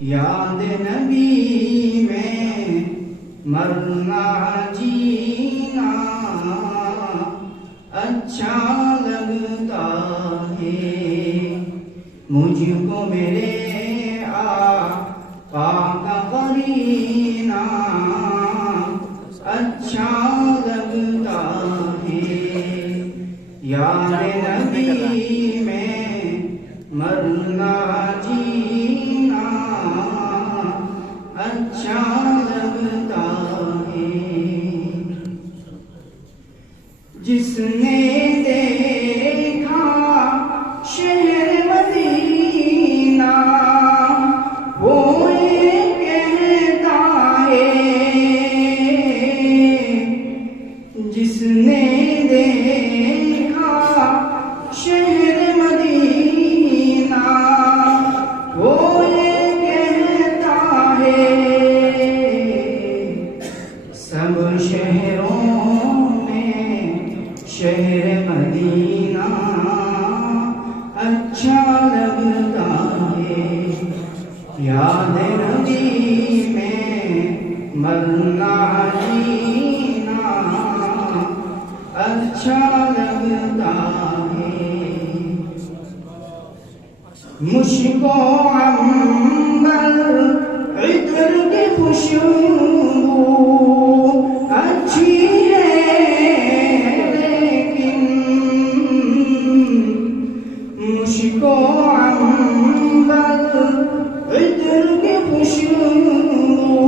یاد نبی میں مرنا جینا اچھا لگتا ہے مجھ کو میرے آقا کا قرینہ اچھا لگتا ہے یاد نبی میں مرنا جینا اچھا لگتا ہے جس نے دیکھا شہر مدینہ وہ یہ کہتا ہے جس نے دیکھا شہر مدینہ وہ یہ کہتا ہے سب شہروں شہر مدینہ اچھا لگتا ہے یاد نبی میں مرنا جینا اچھا لگتا ہے مشک و عنبر عطر کی خوشبو اچھی مشک و عنبر عطر کی خوشبو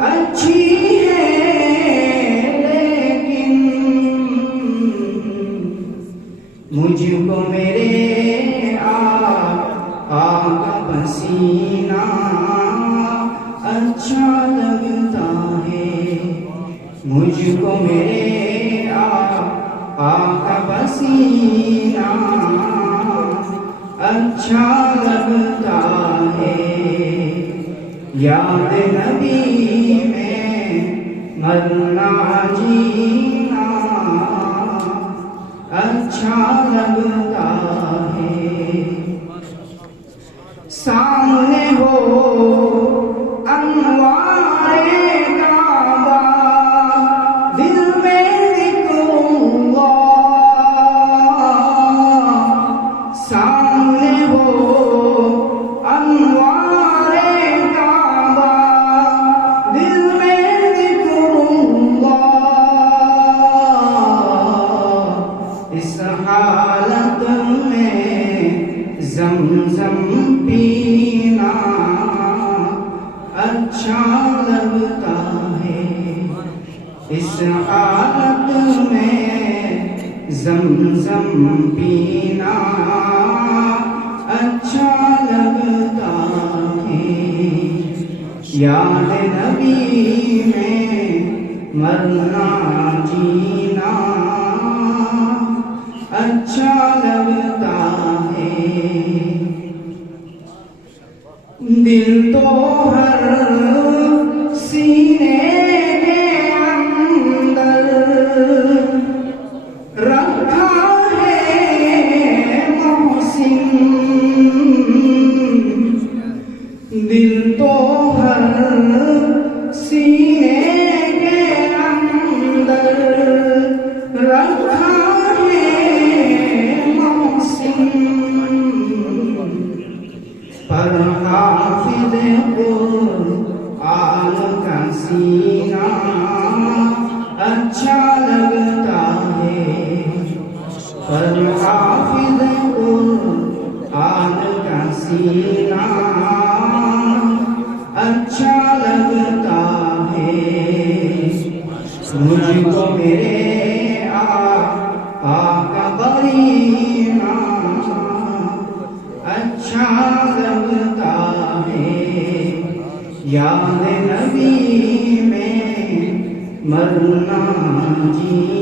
اچھی ہے لیکن مجھ کو میرے آقا کا پسینہ اچھا لگتا ہے مجھ کو میرے آقا کا پسینہ اچھا لگتا ہے یاد نبی میں مرنا جینا اچھا لگتا ہے سامنے ہو انوار کعبہ دل میں ذکر اللہ سامنے ہو انوار کعبہ دل میں ذکر اللہ اس حالت میں زمزم پینا اچھا لگتا ہے اس حالت میں زمزم پینا اچھا لگتا ہے یاد نبی میں مرنا جینا اچھا لگتا ہے دل تو ہر سینے کے اندر رکھا ہے محسن دل تو ہر سینے کے اندر رکھا پر حافظ قرآن کا سینہ اچھا لگتا ہے پر حافظ قرآن کا سینہ اچھا لگتا ہے مجھ کو میرے آقا کا قرینہ اچھا لگتا ہے یاد نبی میں مرنا جی